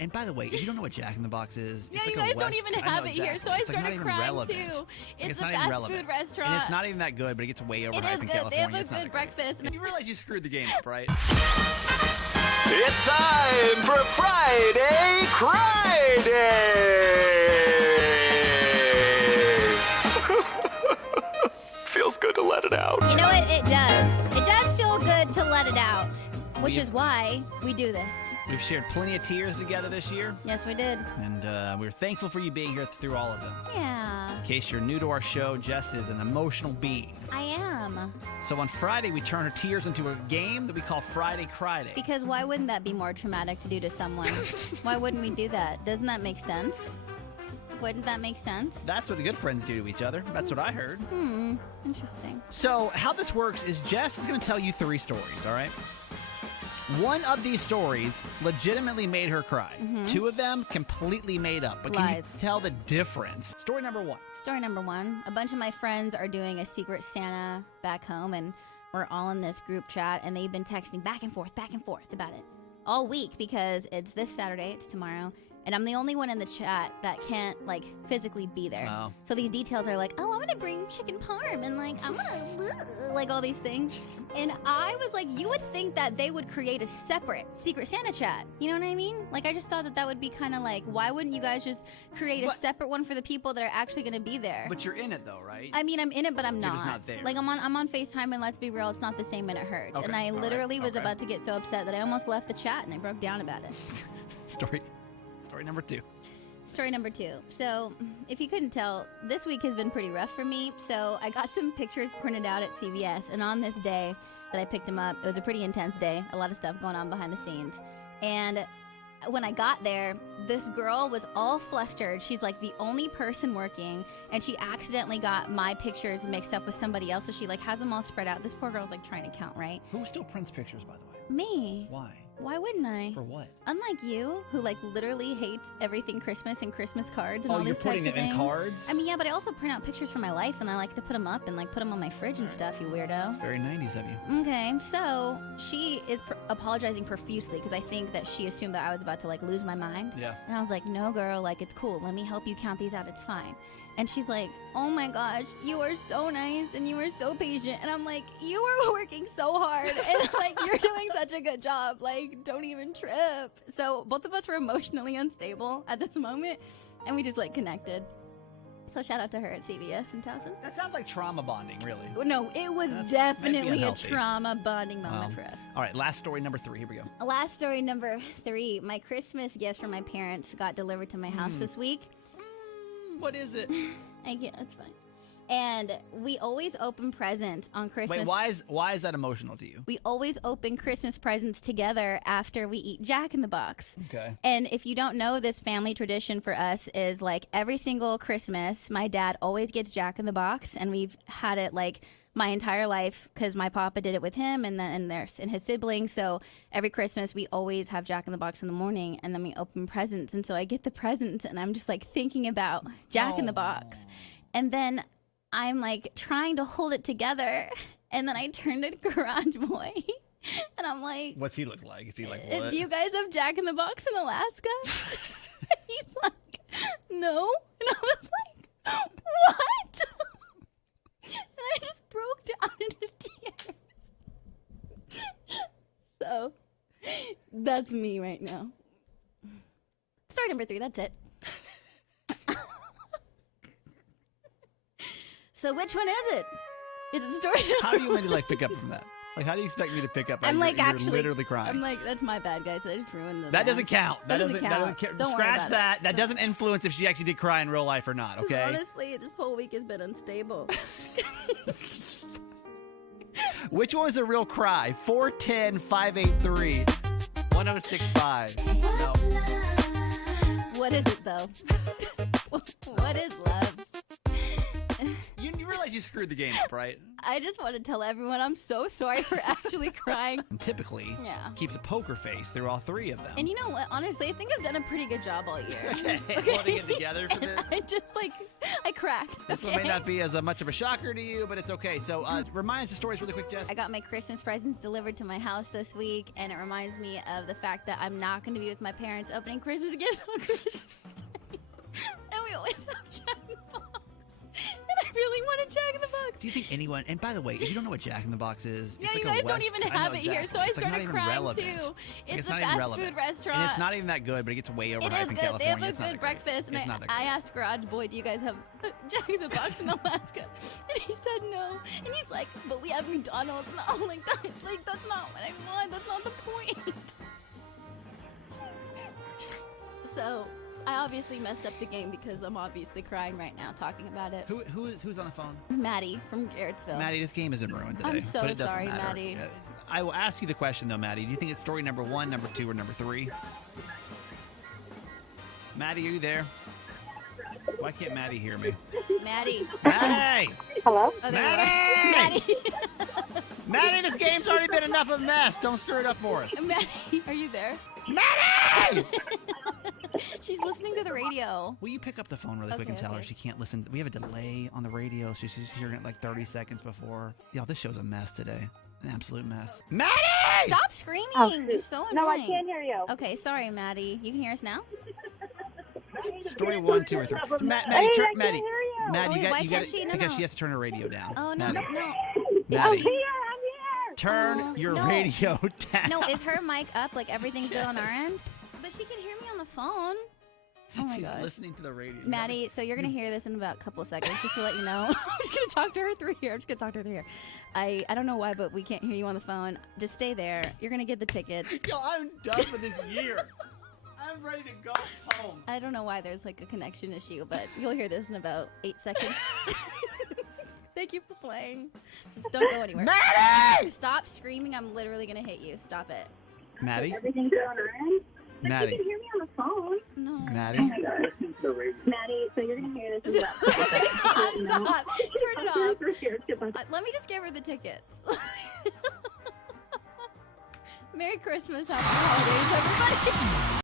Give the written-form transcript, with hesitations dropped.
And by the way, if you don't know what Jack in the Box is, Yeah, it's you like guys don't even have it here, so I started crying too. It's a fast food restaurant. And it's not even that good, but it gets way overhyped in It is good. California. They have a It's not good breakfast. You realize you screwed the game up, right? It's time for Friday Cryday! Feels good to let it out. You know what? It does. It does feel good to let it out, which is why we do this. We've shared plenty of tears together this year. Yes, we did. And we're thankful for you being here through all of them. Yeah. In case you're new to our show, Jess is an emotional being. I am. So on Friday, we turn her tears into a game that we call Friday Cryday. Because why wouldn't that be more traumatic to do to someone? Why wouldn't we do that? Doesn't that make sense? Wouldn't that make sense? That's what the good friends do to each other. That's what I heard. Interesting. So how this works is Jess is going to tell you 3 stories, all right? One of these stories legitimately made her cry. 2 of them completely made up. But can Lies. you tell the difference? Story number 1. Story number 1. A bunch of my friends are doing a secret Santa back home, and we're all in this group chat, and they've been texting back and forth about it all week because it's this Saturday, it's tomorrow, and I'm the only one in the chat that can't, like, physically be there. Oh. So these details are like, oh, I'm gonna bring chicken parm, and, like, I'm gonna, like, all these things. And I was like, you would think that they would create a separate Secret Santa chat. You know what I mean? Like, I just thought that that would be kind of like, why wouldn't you guys just create a separate one for the people that are actually gonna be there? But you're in it, though, right? I mean, I'm in it, but I'm You're just not there. Like, I'm on FaceTime, and let's be real, it's not the same, and it hurts. Okay, And I all right, literally was okay. about to get so upset that I almost left the chat, and I broke down about it. Story number 2. Story number 2. So, if you couldn't tell, this week has been pretty rough for me. So, I got some pictures printed out at CVS, and on this day that I picked them up, it was a pretty intense day. A lot of stuff going on behind the scenes. And when I got there, this girl was all flustered. She's like the only person working, and she accidentally got my pictures mixed up with somebody else, so she like has them all spread out. This poor girl's like trying to count, right? Who still prints pictures, by the way? Me. Why? Why wouldn't I? For what? Unlike you, who like literally hates everything Christmas and Christmas cards and all you're these types putting of it in things. cards? I mean, yeah, but I also print out pictures from my life, and I like to put them up and like put them on my fridge and stuff. You weirdo. It's very 90s of you. Okay, so she is apologizing profusely because I think that she assumed that I was about to like lose my mind. Yeah. And I was like, no, girl, like it's cool. Let me help you count these out. It's fine. And she's like, oh my gosh, you are so nice and you are so patient. And I'm like, you are working so hard and like you're doing such a good job. Like, don't even trip. So both of us were emotionally unstable at this moment, and we just like connected. So shout out to her at CVS in Towson. That sounds like trauma bonding, really. No, it was That's definitely a unhealthy. trauma bonding moment for us. All right, last story number 3. Here we go. Last story number 3. My Christmas gift from my parents got delivered to my house this week. What is it? It's fine. And we always open presents on Christmas. Wait, why is that emotional to you? We always open Christmas presents together after we eat Jack in the Box. Okay. And if you don't know, this family tradition for us is like every single Christmas, my dad always gets Jack in the Box, and we've had it like my entire life because my papa did it with him and his siblings. So every Christmas we always have Jack in the Box in the morning, and then we open presents. And so I get the presents, and I'm just like thinking about Jack in the Box, and then I'm like trying to hold it together, and then I turn to Garage Boy, and I'm like, What's he look like? Is he like what? do you guys have Jack in the Box in Alaska? He's like, no. And I was like, what? And I just broke down into tears. So that's me right now. Story number 3, that's it. So which one is it? Is it story number How do you want me to like pick up from that? Like, how do you expect me to pick up? I'm like you're actually literally crying. I'm like, that's my bad, guys. So I just ruined the That math. doesn't count. That doesn't count. count. Don't worry Scratch about that. it. That doesn't influence if she actually did cry in real life or not. 'Cause Okay. honestly, this whole week has been unstable. Which one was the real cry? 410-583-1065. No. What is it though? What is love? You realize you screwed the game up, right? I just want to tell everyone I'm so sorry for actually crying. And typically, Yeah. keeps a poker face through all three of them. And you know what? Honestly, I think I've done a pretty good job all year. Okay, holding it together for this. I just I cracked. This one may not be as much of a shocker to you, but it's okay. So, remind us the stories really quick, Jess. I got my Christmas presents delivered to my house this week, and it reminds me of the fact that I'm not going to be with my parents opening Christmas gifts on Christmas Day. And we always have Jack in the Box. And I really want a Jack in the Box. Do you think anyone, and by the way, if you don't know what Jack in the Box is, Yeah, it's you like guys don't even have it here, so I It's like not started even crying relevant. too. Like, It's a not even fast relevant. food restaurant. And it's not even that good, but it gets way It overhyped is in good. California. They have a It's not good that great. breakfast. It's And not that I great. asked Garage Boy, do you guys have Jack in the Box in Alaska? And he said no. And he's like, but we have McDonald's. No, like that's not what I want. That's not the point. So I obviously messed up the game because I'm obviously crying right now talking about it. Who's on the phone? Maddie from Garrettsville. Maddie, this game has been ruined today. I'm so but it doesn't sorry, matter. Maddie. I will ask you the question, though, Maddie. Do you think it's story number 1, number 2, or number 3? Maddie, are you there? Why can't Maddie hear me? Maddie. Maddie! Hello? Oh, there you are. Maddie! Maddie. Maddie, this game's already been enough of a mess. Don't screw it up for us. Maddie, are you there? Maddie! She's listening to the radio. Will you pick up the phone really quick and Okay, tell her okay. she can't listen? We have a delay on the radio, so she's hearing it like 30 seconds before. Y'all, this show's a mess today. An absolute mess. Maddie! Stop screaming. Oh, You're so annoying. No, I can't hear you. Okay, sorry, Maddie. You can hear us now? Story 1, 2, or 3. Hey, Maddie, I turn, can't Maddie. hear you. Maddie, Wait, why you got can't she? No, because no. she has to turn her radio down. Oh, no, Maddie. no. I'm Maddie, here. I'm here. turn Oh, your no. radio down. No, is her mic up? Like everything's good on our Yes. end? But she can hear me on the phone. Oh my She's gosh. listening to the radio. Maddie, so you're going to hear this in about a couple of seconds, just to let you know. I'm just going to talk to her through here. I don't know why, but we can't hear you on the phone. Just stay there. You're going to get the tickets. Yo, I'm done with this year. I'm ready to go home. I don't know why there's like a connection issue, but you'll hear this in about 8 seconds. Thank you for playing. Just don't go anywhere. Maddie! Stop screaming. I'm literally going to hit you. Stop it. Maddie? Everything's good on our end? Maddie? You can hear me on the phone. No. Maddie? Maddie, so you're going to hear this in about Stop. Turn it off. off. Let me just give her the tickets. Merry Christmas. Happy holidays, everybody.